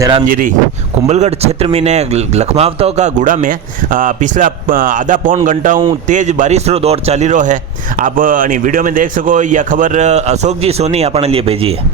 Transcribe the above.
जयराम जी कुंभलगढ़ क्षेत्र में ने लखमावतो का गुड़ा में पिछला आधा पौन घंटा तेज बारिश रो दौर चाली रो है। आप वीडियो में देख सको। यह खबर अशोक जी सोनी अपने लिए भेजी है।